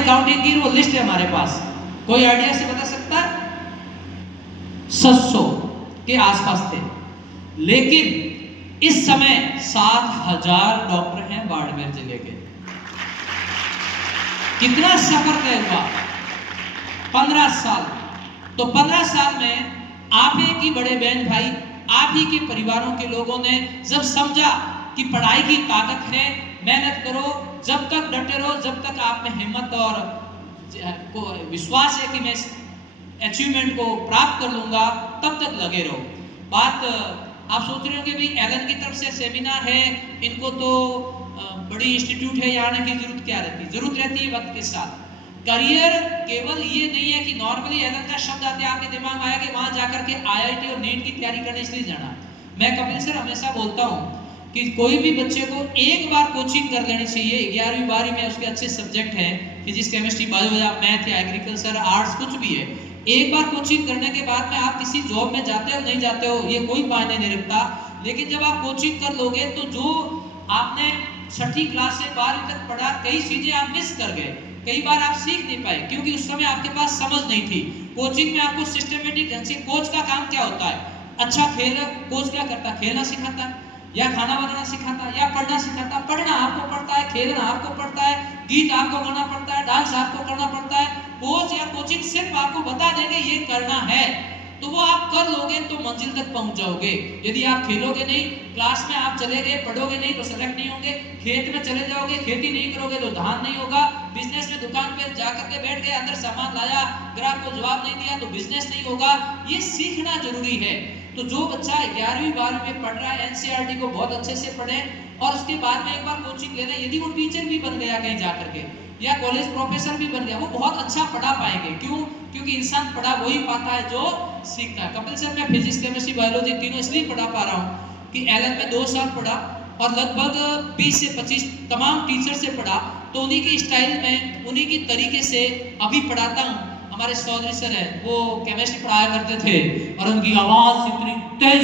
Counting की वो list है हमारे पास, कोई आइडिया से बता सकता है? 700 के आसपास थे, लेकिन इस समय 7,000 डॉक्टर हैं बाड़मेर जिले के। कितना सफर तय हुआ? 15 साल। तो 15 साल में आप ही की बड़े बहन भाई, आप ही के परिवारों के लोगों ने जब समझा कि पढ़ाई की ताकत है, मेहनत करो, जब तक डटे रहो, जब तक आप में हिम्मत और को विश्वास है कि मैं अचीवमेंट को प्राप्त कर लूंगा, तब तक लगे रहो। बात आप सोच रहे होंगे भाई एलन की तरफ से सेमिनार है, इनको तो बड़ी इंस्टीट्यूट है, यहाँ आने की जरूरत क्या रहती है? जरूरत रहती है वक्त के साथ। करियर केवल ये नहीं है कि नॉर्मली एलन का शब्द आते आपके दिमाग में आया कि वहां जाकर के आईआईटी और नीट की तैयारी करने इसलिए जाना। मैं कपिल सर हमेशा बोलता हूँ कि कोई भी बच्चे को एक बार कोचिंग कर लेनी चाहिए। 11वीं 12वीं में उसके अच्छे सब्जेक्ट हैं, फिजिक्स, केमिस्ट्री, बायोलॉजी, मैथ या एग्रीकल्चर, आर्ट्स, कुछ भी है। एक बार कोचिंग करने के बाद में आप किसी जॉब में जाते हो नहीं जाते हो ये कोई मायने नहीं रखता, लेकिन जब आप कोचिंग कर लोगे तो जो आपने 6ठी क्लास से 12वीं तक पढ़ा, कई चीजें आप मिस कर गए, कई बार आप सीख नहीं पाए क्योंकि उस समय आपके पास समझ नहीं थी। कोचिंग में आपको सिस्टमेटिक ढंग से, कोच का काम क्या होता है? अच्छा खेल, कोच क्या करता है? खेलना सिखाता है या खाना बनाना सिखाता है या पढ़ना सिखाता है? पढ़ना आपको पड़ता है, खेलना आपको पड़ता है, गीत आपको गाना पड़ता है, डांस आपको करना पड़ता है। कोच या कोचिंग सिर्फ आपको बता देंगे ये करना है, तो वो आप कर लोगे तो मंजिल तक पहुंच जाओगे। यदि आप खेलोगे नहीं, क्लास में आप चले गए, पढ़ोगे नहीं तो सेलेक्ट नहीं होंगे, खेत में चले जाओगे, खेती नहीं करोगे तो धान नहीं होगा, बिजनेस में दुकान पे जाकर के बैठ गए, अंदर सामान लाया, ग्राहक को जवाब नहीं दिया तो बिजनेस नहीं होगा। ये सीखना जरूरी है। तो जो बच्चा 11वीं 12वीं में पढ़ रहा है, एनसीईआरटी को बहुत अच्छे से पढ़े और उसके बाद में एक बार कोचिंग ले रहे, यदि वो टीचर भी बन गया कहीं जाकर के या कॉलेज प्रोफेसर भी बन गया, वो बहुत अच्छा पढ़ा पाएंगे। क्यों? क्योंकि इंसान पढ़ा वही पाता है जो सीखता है। कपिल सर मैं फिजिक्स, केमिस्ट्री, बायोलॉजी तीनों इसलिए पढ़ा पा रहा हूँ कि एलन में 2 साल पढ़ा और लगभग 20 से 25 तमाम टीचर से पढ़ा, तो उन्हीं की स्टाइल में, उन्हीं की तरीके से अभी पढ़ाता हूँ। हमारे चौधरी सर है, वो केमिस्ट्री पढ़ाया करते थे और उनकी आवाज इतनी तेज